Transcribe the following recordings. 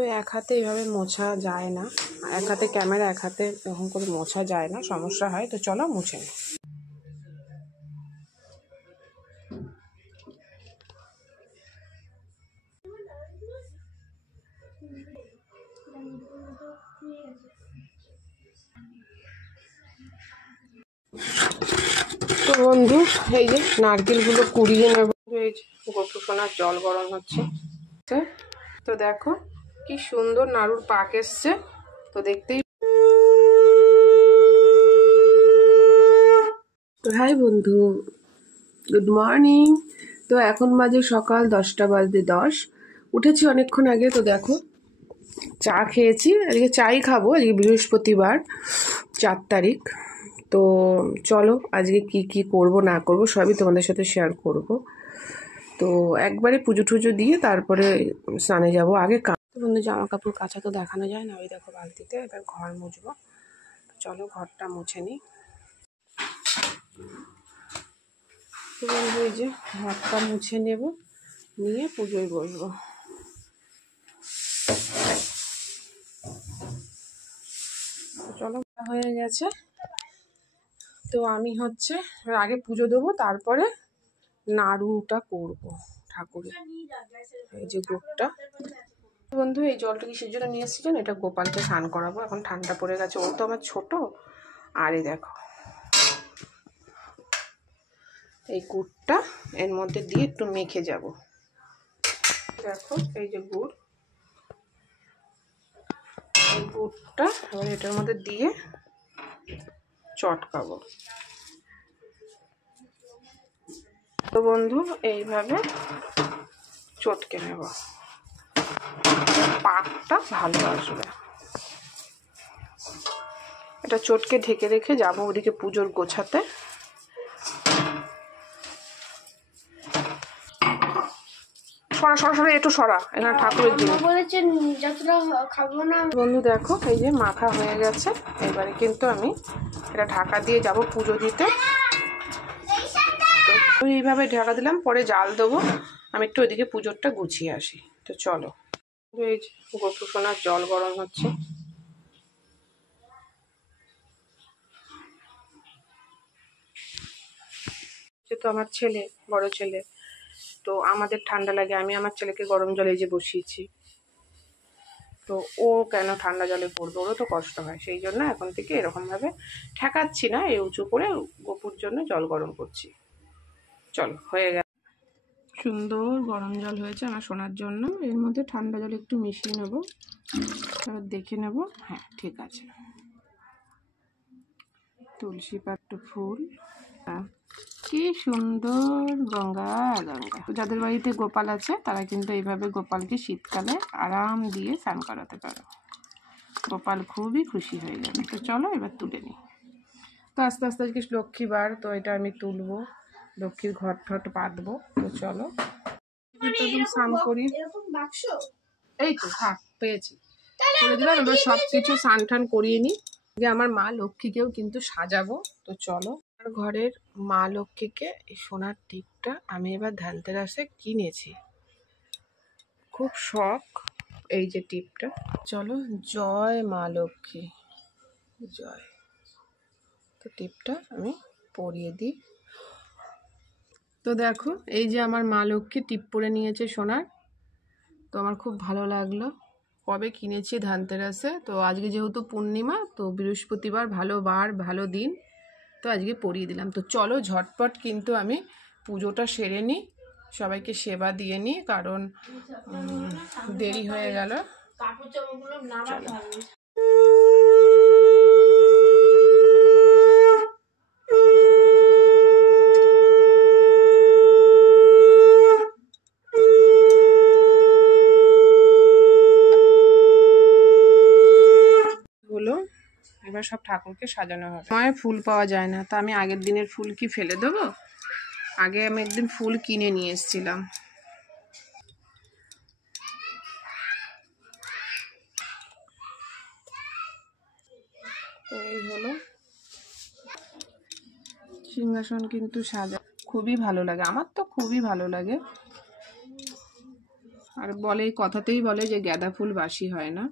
তো এক হাতে এইভাবে মোছা যায় না, এক হাতে ক্যামেরা, এক হাতে এরকম করে মোছা যায় না, সমস্যা হয়। তো চলো মুছে নিই। তো বন্ধু এই যে নারকেলগুলো কুড়িয়ে নেব। এই যে গোপু সোনার জল গরম হচ্ছে। তো দেখো কি সুন্দর নাড়ুর পাক এসছে। তো দেখতেই, তো হাই বন্ধু, গুড মর্নিং। তো এখন বাজে সকাল 10:10। উঠেছি অনেকক্ষণ আগে। তো দেখো চা খেয়েছি, আজকে চাই খাবো, আজকে বৃহস্পতিবার 4 তারিখ। তো চলো আজকে কি কি করব না করব সবই তোমাদের সাথে শেয়ার করব। তো একবারে পুজো টুজো দিয়ে তারপরে স্নানে যাব। আগে বন্ধু জামা কাপড় কাচা তো দেখানো যায় না, ওই দেখো বালতিতে, এবার ঘর মুছবো। চলো ঘরটা মুছে নিই। তো বন্ধু এই যে ঘরটা মুছে নেব, নিয়ে পুজোয় বসবো। চলো হয়ে গেছে। তো আমি হচ্ছে আগে পুজো দেবো, তারপরে নাড়ুটা করব ঠাকুরের। এই যে গোপটা বন্ধু, এই জলটা কিসের জন্য নিয়ে এসেছি জানো? এটা গোপালকে স্নান করাবো, এখন ঠান্ডা পড়ে গেছে, ও তো আমার ছোট। আর এই দেখো এই গুড়টা এর মধ্যে দিয়ে একটু মেখে যাব। দেখো এই যে গুড়, এই গুড়টা এবার এটার মধ্যে দিয়ে চটকাবো। তো বন্ধু এইভাবে চটকে নেব, পাকটা ভালো আসবে। এটা চটকে ঢেকে রেখে যাবো ওদিকে পুজোর গোছাতে। সরা সরা সরা একটু সরা, এখানে ঠাকুরের জিনিস বলেছেন যতটা খাবো না। বন্ধু দেখো এই যে মাখা হয়ে গেছে। এবারে কিন্তু আমি এটা ঢাকা দিয়ে যাব পুজো দিতে। তো এইভাবে ঢাকা দিলাম, পরে জাল দেবো। আমি একটু ওইদিকে পুজোরটা গুছিয়ে আসি। তো চলো, এই যে গোপু সোনার জল গরম হচ্ছে। তো আমার ছেলে, বড় ছেলে, তো আমাদের ঠান্ডা লাগে, আমি আমার ছেলেকে গরম জলে যে বসিয়েছি। তো ও কেন ঠান্ডা জলে পড়বে, ওরও তো কষ্ট হয়, সেই জন্য এখন থেকে এরকমভাবে ঠেকাচ্ছি না, এই উঁচু করে গোপুর জন্য জল গরম করছি। চলো হয়ে গেছে, সুন্দর গরম জল হয়েছে আমার সোনার জন্য। এর মধ্যে ঠান্ডা জল একটু মিশিয়ে নেব, এবার দেখে নেব। হ্যাঁ ঠিক আছে। তুলসী পাতা, ফুল, কি সুন্দর গঙ্গা গঙ্গা। যাদের বাড়িতে গোপাল আছে তারা কিন্তু এইভাবে গোপালকে শীতকালে আরাম দিয়ে স্নান করাতে পারো, গোপাল খুবই খুশি হয়ে যাবে। তো চলো এবার তুলে নিই। তো আস্তে আস্তে আজকে লক্ষ্মীবার, তো এটা আমি তুলবো, লক্ষ্মীর ঘর ঠট পাতবো। তো চলো স্নান করি। এই তো থাক, পেয়েছি, করে দিলাম। এবার সব কিছু স্নান টান করিয়ে নিই। আমার মা লক্ষ্মীকেও কিন্তু সাজাবো। তো চলো, আমার ঘরের মা লক্ষ্মীকে এই সোনার টিপটা আমি এবার ধনতেরাসে কিনেছি, খুব শখ এই যে টিপটা। চলো, জয় মা লক্ষ্মী জয়। তো টিপটা আমি পরিয়ে দিই। তো দেখো এই যে আমার মা লক্ষ্মী টিপ পরে নিয়েছে সোনার। তো আমার খুব ভালো লাগলো। কবে কিনেছি? ধনতেরাসে। তো আজকে যেহেতু পূর্ণিমা, তো বৃহস্পতিবার ভালো বার, ভালো দিন, তো আজকে পরিয়ে দিলাম। তো চলো ঝটপট কিন্তু আমি পুজোটা সেরে নিই, সবাইকে সেবা দিয়ে নিই, কারণ দেরি হয়ে গেল। হলো, এবার সব ঠাকুরকে সাজানো হবে। সময় ফুল পাওয়া যায় না, তো আমি আগের দিনের ফুল কি ফেলে দেবো? আগে আমি একদিন ফুল কিনে নিয়ে এসেছিলাম। এই হলো সিংহাসন, কিন্তু সাজা খুবই ভালো লাগে, আমার তো খুবই ভালো লাগে। আর বলে কথাতেই বলে যে গাঁদা ফুল বাসি হয় না।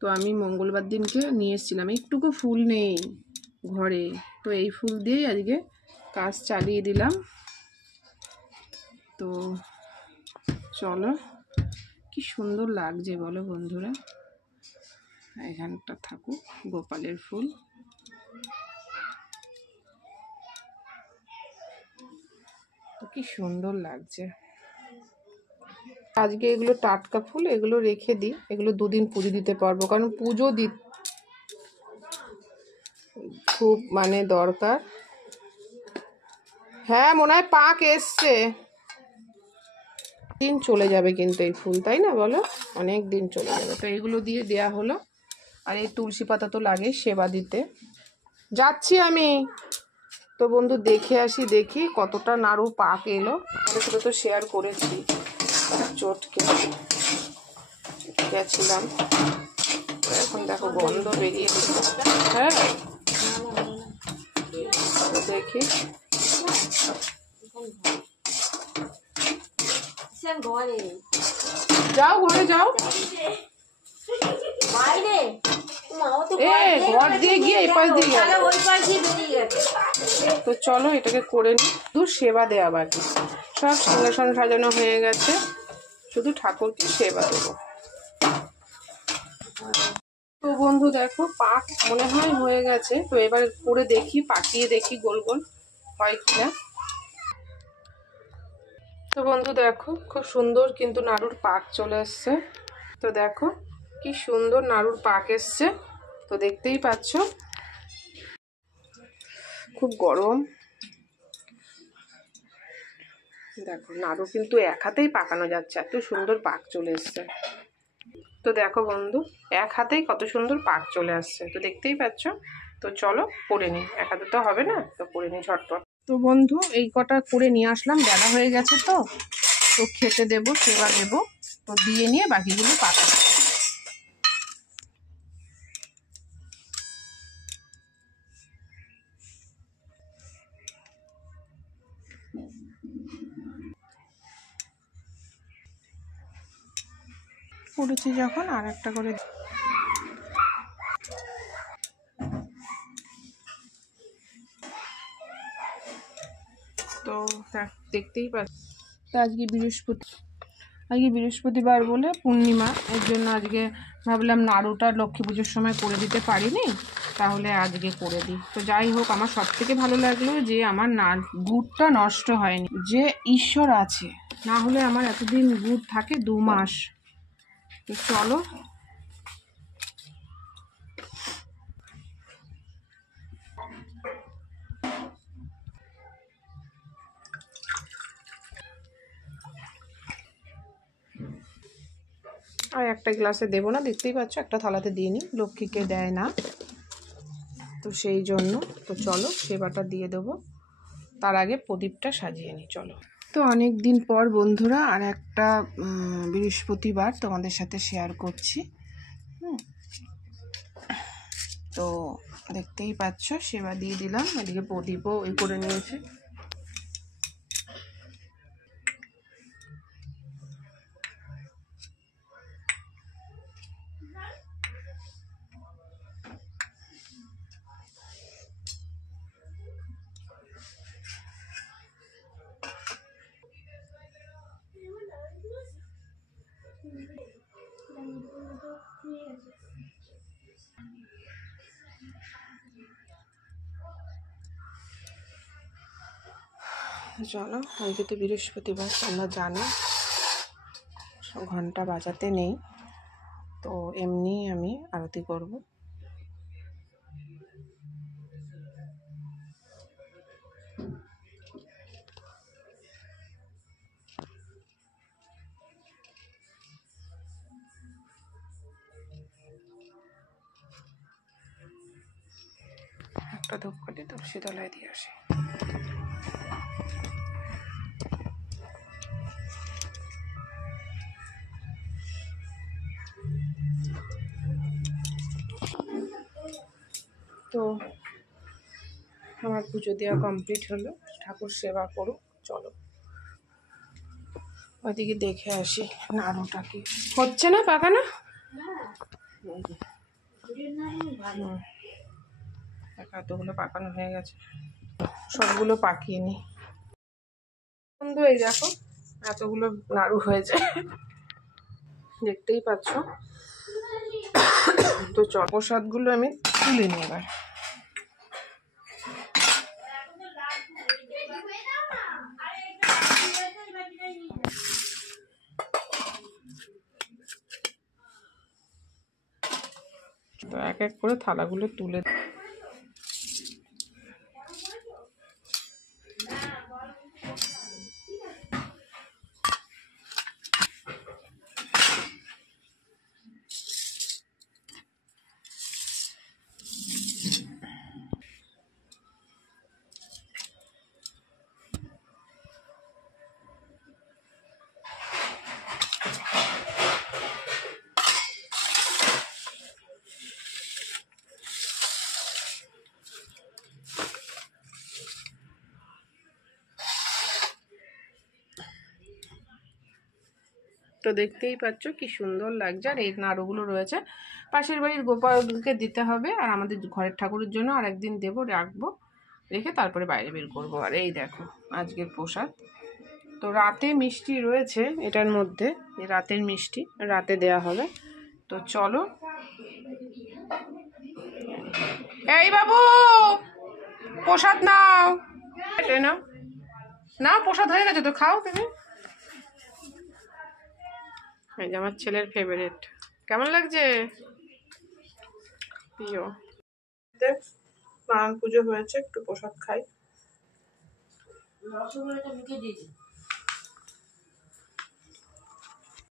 তো আমি মঙ্গলবার দিনকে নিয়ে এসেছিলাম, একটুকু ফুল নেই ঘরে, তো এই ফুল দিয়েই আজকে কাজ চালিয়ে দিলাম। তো চলো, কি সুন্দর লাগছে বলো বন্ধুরা। এখানটা থাকুক গোপালের ফুল। তো কি সুন্দর লাগছে। আজকে এগুলো টাটকা ফুল, এগুলো রেখে দিই, এগুলো দুদিন পুজো দিতে পারবো, কারণ পুজো খুব মানে দরকার। হ্যাঁ মনে হয় পাক এসছে, দিন চলে যাবে কিন্তু এই ফুল, তাই না বলো, অনেক দিন চলে যাবে। তো এগুলো দিয়ে দেয়া হলো। আর এই তুলসী পাতা তো লাগে সেবা দিতে। যাচ্ছি আমি। তো বন্ধু দেখে আসি, দেখি কতটা নাড়ু পাক এলো। আমাদের সাথে তো শেয়ার করেছি, চটকে গেছিলাম, এখন দেখো গন্ধ বেরিয়েছে। হ্যাঁ দেখি, যাও ঘরে যাও। ঘর দিয়ে গিয়ে এই পাশ দিয়ে গেল। তো চলো এটাকে করে নি, শুধু সেবা দেওয়া বাকি, সব সিংহাসন সাজানো হয়ে গেছে, শুধু ঠাকুরকে সেবা দেবো। তো বন্ধু দেখো পাক মনে হয় হয়ে গেছে। তো এবার করে দেখি, পাকিয়ে দেখি গোল গোল হয় কিনা। তো বন্ধু দেখো খুব সুন্দর কিন্তু নাড়ুর পাক চলে এসছে। তো দেখো কি সুন্দর নাড়ুর পাক এসছে, তো দেখতেই পাচ্ছ। খুব গরম, দেখো নাড়ু কিন্তু এক হাতেই পাকানো যাচ্ছে, এত সুন্দর পাক চলে এসছে। তো দেখো বন্ধু এক হাতেই কত সুন্দর পাক চলে আসছে, তো দেখতেই পাচ্ছ। তো চলো করে নিই, এক হাতে তো হবে না, তো করে নিই ঝটপট। তো বন্ধু এই কটা করে নিয়ে আসলাম, বেলা হয়ে গেছে তো তো খেতে দেবো, সেবা দেবো, তো দিয়ে নিয়ে বাকিগুলো পাকাবো। করেছি যখন আর একটা করে, তো দেখতেই পাচ্ছি। তো আজকে বৃহস্পতিবার বলে পূর্ণিমা, এর জন্য আজকে ভাবলাম নাড়ুটা লক্ষ্মী পুজোর সময় করে দিতে পারিনি, তাহলে আজকে করে দিই। তো যাই হোক, আমার সব থেকে ভালো লাগলো যে আমার গুড়টা নষ্ট হয়নি, যে ঈশ্বর আছে, না হলে আমার এতদিন গুড় থাকে 2 মাস। তো চলো আর একটা গ্লাসে দেবো না, দেখতেই পাচ্ছ একটা থালাতে দিয়ে নিই, লক্ষ্মীকে দেয় না তো সেই জন্য। তো চলো সেবাটা দিয়ে দেবো, তার আগে প্রদীপটা সাজিয়ে নিই চলো। তো অনেক দিন পর বন্ধুরা আর একটা বৃহস্পতিবার তোমাদের সাথে শেয়ার করছি। তো দেখতেই পাচ্ছ সেবা দিয়ে দিলাম, এদিকে প্রদীপও করে নিয়েছে। চলো, আজকে তো বৃহস্পতিবার তোমরা জানো, ঘন্টা বাজাতে নেই, তো এমনি আমি আরতি করব। একটা ধূপকাঠি তুলসী তলায় দিয়ে আসি। তো আমার পুজো দেওয়া কমপ্লিট হলো, ঠাকুর সেবা করুক চলো। ওইদিকে দেখে আসি নাড়ুটা কি হচ্ছে না পাকানো। এতগুলো পাকানো হয়ে গেছে, সবগুলো পাকিয়ে নি। বন্ধু এই দেখো এতগুলো নাড়ু হয়েছে, দেখতেই পাচ্ছ। তো প্রসাদগুলো আমি তুলে নিই এবার। তো এক এক করে থালাগুলো তুলে তো দেখতেই পাচ্ছ কি সুন্দর লাগছে। আর এই নাড়ুগুলো রয়েছে পাশের বাড়ির গোপালকে দিতে হবে, আর আমাদের ঘরের ঠাকুরের জন্য আর একদিন দেবো, রাখবো, রেখে তারপরে বাইরে বের করবো। আর এই দেখো আজকের প্রসাদ। তো রাতে মিষ্টি রয়েছে এটার মধ্যে, রাতের মিষ্টি রাতে দেয়া হবে। তো চলো। এই বাবু প্রসাদ নাও, নাও না, প্রসাদ হয়ে গেছে তো, খাও তুমি। এই যে আমার ছেলের ফেভারিট। কেমন লাগছে? প্রিয়। স্নান পুজো হয়েছে, একটু প্রসাদ খাই।